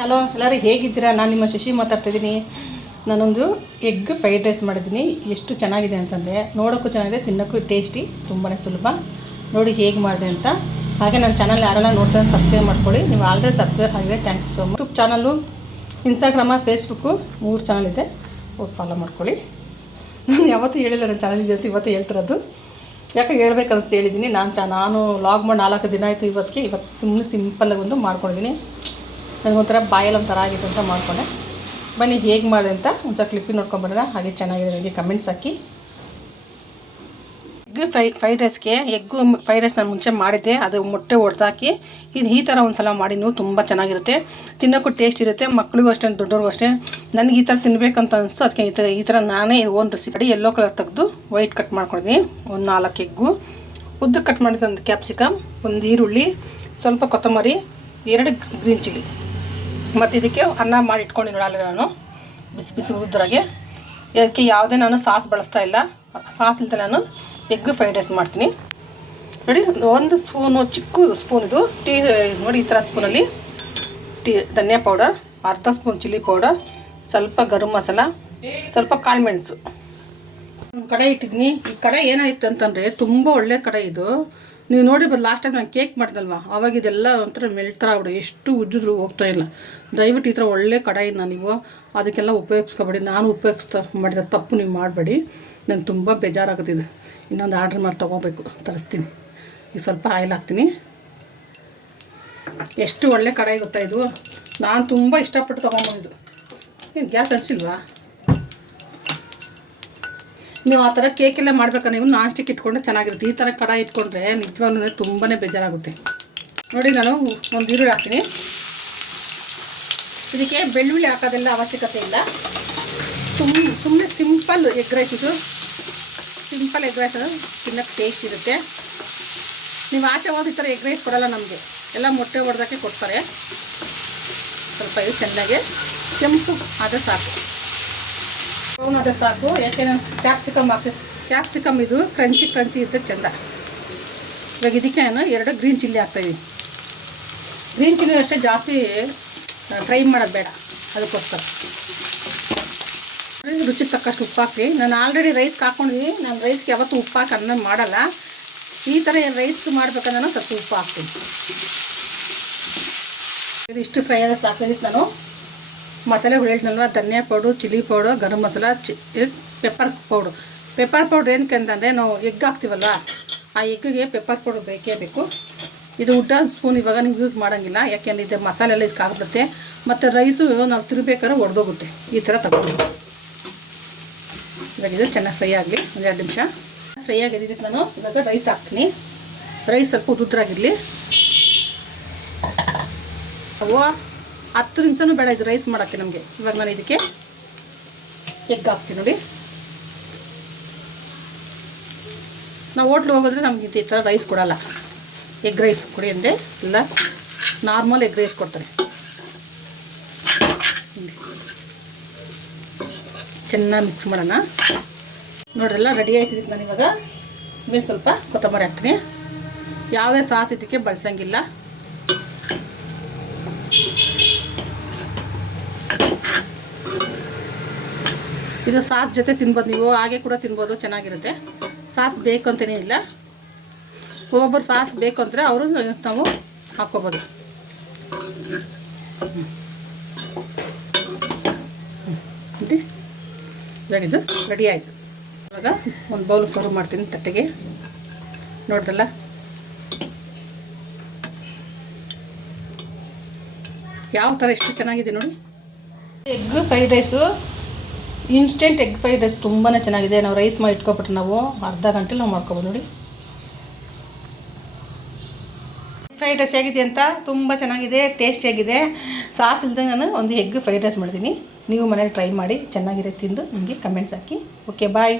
Hello ಎಲ್ಲರೂ ಹೇಗಿದ್ದೀರಾ? ನಾನು ನಿಮ್ಮ ಶಶಿ ಮಾತಾಡ್ತಿದ್ದೀನಿ. ನಾನೊಂದು ಎಗ್ ಫ್ರೈಡ್ ರೈಸ್ ಮಾಡಿದ್ದೀನಿ. ಎಷ್ಟು ಚೆನ್ನಾಗಿದೆ ಅಂತಂದರೆ ನೋಡೋಕ್ಕೂ ಚೆನ್ನಾಗಿದೆ, ತಿನ್ನೋಕ್ಕೂ ಟೇಸ್ಟಿ, ತುಂಬಾ ಸುಲಭ. ನೋಡಿ ಹೇಗೆ ಮಾಡಿದೆ ಅಂತ. ಹಾಗೆ ನನ್ನ ಚಾನಲ್ ಯಾರೆಲ್ಲ ನೋಡ್ತಾ ಸಬ್ಸ್ಕ್ರೈಬ್ ಮಾಡ್ಕೊಳ್ಳಿ. ನೀವು ಆಲ್ರೆಡಿ ಸಬ್ಸ್ಕ್ರೈಬ್ ಆಗಿದೆ, thank you so much. YouTube channel, Instagram, Facebook 3 channel ಇದೆ, ಹೋಗಿ ಫಾಲೋ ಮಾಡ್ಕೊಳ್ಳಿ. ನಾನು ಯಾವತ್ತೂ ಹೇಳಿಲ್ಲ ನನ್ನ ಚಾನಲ್ ಇದೆ ಅಂತ, ಇವತ್ತು ಹೇಳ್ತಿರೋದು. ಯಾಕೆ ಹೇಳ್ಬೇಕಂತ ಹೇಳಿದ್ದೀನಿ. ನಾನು ಲಾಗ್ ಮಾಡಿ 4 ದಿನ ಆಯಿತು. ಇವತ್ತು ಸುಮ್ಮನೆ ಸಿಂಪಲ್ಲಾಗಿ ಒಂದು ಮಾಡ್ಕೊಂಡಿದ್ದೀನಿ. ನನಗೊಂಥರ ಬಾಯಲ್ಲಿ ಒಂಥರ ಆಗಿದೆ ಅಂತ ಮಾಡಿಕೊಂಡೆ. ಬನ್ನಿ ಹೇಗೆ ಮಾಡಿದೆ ಅಂತ ಒಂದು ಕ್ಲಿಪ್ಪಿಂಗ್ ನೋಡ್ಕೊಂಬರೋಣ. ಹಾಗೆ ಚೆನ್ನಾಗಿದೆ ನನಗೆ ಕಮೆಂಟ್ಸ್ ಹಾಕಿ. ಫ್ರೈಡ್ ರೈಸ್ಗೆ ಎಗ್ಗು ಫ್ರೈಡ್ ರೈಸ್ ನಾನು ಮುಂಚೆ ಮಾಡಿದ್ದೆ. ಅದು ಮೊಟ್ಟೆ ಹೊಡೆದಾಕಿ ಈ ಥರ ಒಂದು ಸಲ ಮಾಡಿ ನೀವು ತುಂಬ ಚೆನ್ನಾಗಿರುತ್ತೆ, ತಿನ್ನೋಕ್ಕೂ ಟೇಸ್ಟ್ ಇರುತ್ತೆ. ಮಕ್ಕಳಿಗೂ ಅಷ್ಟೇ, ದೊಡ್ಡವ್ರಿಗೂ ಅಷ್ಟೇ. ನನಗೆ ಈ ಥರ ತಿನ್ನಬೇಕಂತ ಅನಿಸ್ತು, ಅದಕ್ಕೆ ಈ ಥರ ನಾನೇ ಓನ್ ರೆಸಿಪಿ ಯೆಲ್ಲೋ ಕಲರ್ ತೆಗೆದು ವೈಟ್ ಕಟ್ ಮಾಡ್ಕೊಂಡಿದ್ದೀನಿ. ಒಂದು 4 ಎಗ್ಗು ಉದ್ದಕ್ಕೆ ಕಟ್ ಮಾಡಿದ, ಒಂದು ಕ್ಯಾಪ್ಸಿಕಮ್, ಒಂದು ಈರುಳ್ಳಿ, ಸ್ವಲ್ಪ ಕೊತ್ತಂಬರಿ, 2 ಗ್ರೀನ್ ಚಿಲ್ಲಿ, ಮತ್ತು ಇದಕ್ಕೆ ಅನ್ನ ಮಾಡಿ ಇಟ್ಕೊಂಡು ನೋಡಲ್ಲ ನಾನು ಬಿಸಿ ಬಿಸಿ ಉದ್ರಾಗೆ. ಇದಕ್ಕೆ ಯಾವುದೇ ನಾನು ಸಾಸ್ ಬಳಸ್ತಾ ಇಲ್ಲ. ಸಾಸ್ ಇಲ್ಲದೆ ನಾನು ಎಗ್ ಫ್ರೈಡ್ ರೈಸ್ ಮಾಡ್ತೀನಿ. ನೋಡಿ, 1 ಸ್ಪೂನು, ಚಿಕ್ಕ ಸ್ಪೂನ್ ಇದು ಟೀ, ನೋಡಿ ಈ ಥರ ಸ್ಪೂನಲ್ಲಿ ಧನಿಯಾ ಪೌಡರ್, ಅರ್ಧ ಸ್ಪೂನ್ ಚಿಲ್ಲಿ ಪೌಡರ್, ಸ್ವಲ್ಪ ಗರಂ ಮಸಾಲ, ಸ್ವಲ್ಪ ಕಾಳು ಮೆಣಸು. ಒಂದು ಕಡೆ ಇಟ್ಟಿದ್ದೀನಿ. ಈ ಕಡೆ ಏನಾಯಿತು ಅಂತಂದರೆ ತುಂಬ ಒಳ್ಳೆ ಕಡೆ ಇದು. ನೀವು ನೋಡಿರ್ಬೋದು, ಲಾಸ್ಟ್ ಟೈಮ್ ನಾನು ಕೇಕ್ ಮಾಡಿದಲ್ವ, ಆವಾಗ ಇದೆಲ್ಲ ಒಂಥರ ಮೆಲ್ಟ್ರ ಆಗ್ಬಿಡು, ಎಷ್ಟು ಉಜ್ಜಿದ್ರು ಹೋಗ್ತಾಯಿಲ್ಲ. ದಯವಿಟ್ಟು ಈ ಥರ ಒಳ್ಳೆ ಕಡಾಯಿನ ನೀವು ಅದಕ್ಕೆಲ್ಲ ಉಪಯೋಗಿಸ್ಕೊಬೇಡಿ. ನಾನು ಉಪಯೋಗಿಸ್ತಾ ಮಾಡಿದ ತಪ್ಪು ನೀವು ಮಾಡಬೇಡಿ. ನನಗೆ ತುಂಬ ಬೇಜಾರಾಗುತ್ತಿದೆ. ಇನ್ನೊಂದು ಆರ್ಡ್ರ್ ಮಾಡಿ ತೊಗೋಬೇಕು, ತರಿಸ್ತೀನಿ. ಈಗ ಸ್ವಲ್ಪ ಆಯಿಲ್ ಹಾಕ್ತೀನಿ. ಎಷ್ಟು ಒಳ್ಳೆ ಕಡಾಯಿ ಗೊತ್ತಾ ಇದು. ನಾನು ತುಂಬ ಇಷ್ಟಪಟ್ಟು ತೊಗೊಂಬಂದಿದ್ದು. ಏನು ಗ್ಯಾಸ್ ಹಚ್ಚಿಲ್ವಾ? ನೀವು ಆ ಥರ ಕೇಕೆಲ್ಲ ಮಾಡ್ಬೇಕಾದ್ರೆ ನೀವು ನಾನ್ ಸ್ಟಿಕ್ ಇಟ್ಕೊಂಡ್ರೆ ಚೆನ್ನಾಗಿರುತ್ತೆ. ಈ ಥರ ಕಡಾಯಿ ಇಟ್ಕೊಂಡ್ರೆ ನಿಜವಾಗ್ಲೂ ತುಂಬಾ ಬೇಜಾರಾಗುತ್ತೆ. ನೋಡಿ, ನಾನು ಒಂದು ಈರುಳ್ಳಿ ಹಾಕ್ತೀನಿ. ಇದಕ್ಕೆ ಬೆಳ್ಳುಳ್ಳಿ ಹಾಕೋದೆಲ್ಲ ಅವಶ್ಯಕತೆ ಇಲ್ಲ. ಸುಮ್ಮನೆ ಸಿಂಪಲ್ ಎಗ್ ರೈಸ್ ಇದು. ಸಿಂಪಲ್ ಎಗ್ ರೈಸ್ ಅದು ತಿನ್ನೋಕ್ಕೆ ಟೇಸ್ಟ್ ಇರುತ್ತೆ. ನೀವು ಆಚೆ ಹೋದ ಈ ಥರ ಎಗ್ ರೈಸ್ ಕೊಡೋಲ್ಲ ನಮಗೆ, ಎಲ್ಲ ಮೊಟ್ಟೆ ಹೊಡೆದಕ್ಕೆ ಕೊಡ್ತಾರೆ. ಸ್ವಲ್ಪ ಇದು ಚೆನ್ನಾಗಿ ಕೆಂಪು ಆದರೆ ಸಾಕು, ಬ್ರೌನ್ ಆದರೆ ಸಾಕು. ಯಾಕೆ ನಾನು ಕ್ಯಾಪ್ಸಿಕಮ್ ಹಾಕಿ, ಕ್ಯಾಪ್ಸಿಕಮ್ ಇದು ಕ್ರಂಚಿ ಇರುತ್ತೆ, ಚೆಂದ. ಇವಾಗ ಇದಕ್ಕೆ ನಾನು 2 ಗ್ರೀನ್ ಚಿಲ್ಲಿ ಹಾಕ್ತಾಯಿದ್ದೀನಿ. ಗ್ರೀನ್ ಚಿಲ್ಲಿ ಅಷ್ಟೇ ಜಾಸ್ತಿ ಫ್ರೈ ಮಾಡೋದು ಬೇಡ, ಅದಕ್ಕೋಸ್ಕರ. ರುಚಿಗೆ ತಕ್ಕಷ್ಟು ಉಪ್ಪು ಹಾಕಿ. ನಾನು ಆಲ್ರೆಡಿ ರೈಸ್ಗೆ ಹಾಕ್ಕೊಂಡಿದ್ದೀನಿ. ನಾನು ರೈಸ್ಗೆ ಯಾವತ್ತೂ ಉಪ್ಪು ಹಾಕಿ ಅನ್ನ ಮಾಡಲ್ಲ. ಈ ಥರ ರೈಸ್ ಮಾಡ್ಬೇಕಂದ್ರೆ ನಾನು ಸ್ವಲ್ಪ ಉಪ್ಪು ಹಾಕ್ತೀನಿ. ಇದು ಇಷ್ಟು ಫ್ರೈ ಆದ ಸಾಕಿದ್ದಕ್ಕೆ ನಾನು ಮಸಾಲೆ ಹೇಳ್ತೀನಲ್ವ, ಧನಿಯಾ powder, chilli powder, garam masala, ಇದು ಪೆಪ್ಪರ್ ಪೌಡ್ರ್ ಏನಕ್ಕೆ ಅಂತಂದರೆ ನಾವು ಎಗ್ ಹಾಕ್ತೀವಲ್ವ, ಆ ಎಗ್ಗಿಗೆ ಪೆಪ್ಪರ್ ಪೌಡ್ರ್ ಬೇಕೇ ಬೇಕು. ಇದು ವುಡ್ಡನ್ ಸ್ಪೂನ್ ಇವಾಗ ನೀವು ಯೂಸ್ ಮಾಡೋಂಗಿಲ್ಲ, ಯಾಕೆಂದರೆ ಇದು ಮಸಾಲೆ ಎಲ್ಲ ಇದಕ್ಕೆ ಆಗಿಬಿಡುತ್ತೆ. ಮತ್ತು ರೈಸು ನಾವು ತಿರುಗಬೇಕಾದ್ರೆ ಒಡೆದೋಗುತ್ತೆ. ಈ ಥರ ತಗೊಂಡು ಇವಾಗ ಇದು ಚೆನ್ನಾಗಿ ಫ್ರೈ ಆಗಲಿ. 1-2 ನಿಮಿಷ ಫ್ರೈ ಆಗಿದ್ದಕ್ಕೆ ನಾನು ಇವಾಗ ರೈಸ್ ಹಾಕ್ತೀನಿ. ರೈಸ್ ಸ್ವಲ್ಪ ಉದುರಾಗಿರಲಿ. ಅವು 10 ನಿಮಿಷನೂ ಬೇಡ ಇದು ರೈಸ್ ಮಾಡೋಕ್ಕೆ ನಮಗೆ. ಇವಾಗ ನಾನು ಇದಕ್ಕೆ ಎಗ್ ಹಾಕ್ತೀನಿ. ನೋಡಿ, ನಾವು ಹೋಟ್ಲಿಗೆ ಹೋಗೋದ್ರೆ ನಮಗೆ ಈ ಥರ ರೈಸ್ ಕೊಡೋಲ್ಲ. ಎಗ್ ರೈಸ್ ಕೊಡಿ ಅಂದರೆ ಇಲ್ಲ, ನಾರ್ಮಲ್ ಎಗ್ ರೈಸ್ ಕೊಡ್ತಾರೆ. ಚೆನ್ನಾಗಿ ಮಿಕ್ಸ್ ಮಾಡೋಣ. ನೋಡ್ರಲ್ಲ, ರೆಡಿ ಆಯ್ತಿದ್ದಕ್ಕೆ ನಾನು ಇವಾಗ ಮೇಲೆ ಸ್ವಲ್ಪ ಕೊತ್ತಂಬರಿ ಹಾಕ್ತೀನಿ. ಯಾವುದೇ ಸಾಸ್ ಇದಕ್ಕೆ ಬಳಸಂಗಿಲ್ಲ. ಇದು ಸಾಸ್ ಜೊತೆ ತಿನ್ಬೋದು, ನೀವು ಹಾಗೆ ಕೂಡ ತಿನ್ಬೋದು, ಚೆನ್ನಾಗಿರುತ್ತೆ. ಸಾಸ್ ಬೇಕು ಅಂತಲೇ ಇಲ್ಲ. ಒಬ್ಬೊಬ್ಬರು ಸಾಸ್ ಬೇಕು ಅಂದರೆ ಅವರು ನಾವು ಹಾಕ್ಕೋಬೋದು. ಇವಾಗ ಇದು ರೆಡಿ ಆಯಿತು. ಇವಾಗ ಒಂದು ಬೌಲ್ ಸರ್ವ್ ಮಾಡ್ತೀನಿ ತಟ್ಟೆಗೆ. ನೋಡ್ರಲ್ಲ, ಯಾವ ಥರ ಎಷ್ಟು ಚೆನ್ನಾಗಿದೆ ನೋಡಿ. Egg fried rice, instant egg fried rice ತುಂಬಾ ಚೆನ್ನಾಗಿದೆ. ನಾವು ರೈಸ್ ಮಾಡಿ ಇಟ್ಕೊಬಿಟ್ರೆ ನಾವು ಅರ್ಧ ಗಂಟೆಲಿ ನಾವು ಮಾಡ್ಕೊಬೋದು. ನೋಡಿ ಫ್ರೈಡ್ ರೈಸ್ ಹೇಗಿದೆ ಅಂತ, ತುಂಬ ಚೆನ್ನಾಗಿದೆ, ಟೇಸ್ಟಿಯಾಗಿದೆ. ಸಾಸ್ ಇಲ್ಲದೆ ನಾನು ಒಂದು ಎಗ್ ಫ್ರೈಡ್ ರೈಸ್ ಮಾಡಿದ್ದೀನಿ. ನೀವು ಮನೇಲಿ ಟ್ರೈ ಮಾಡಿ, ಚೆನ್ನಾಗಿರೋ ತಿಂದು ನನಗೆ ಕಮೆಂಟ್ಸ್ ಹಾಕಿ. ಓಕೆ, ಬಾಯ್.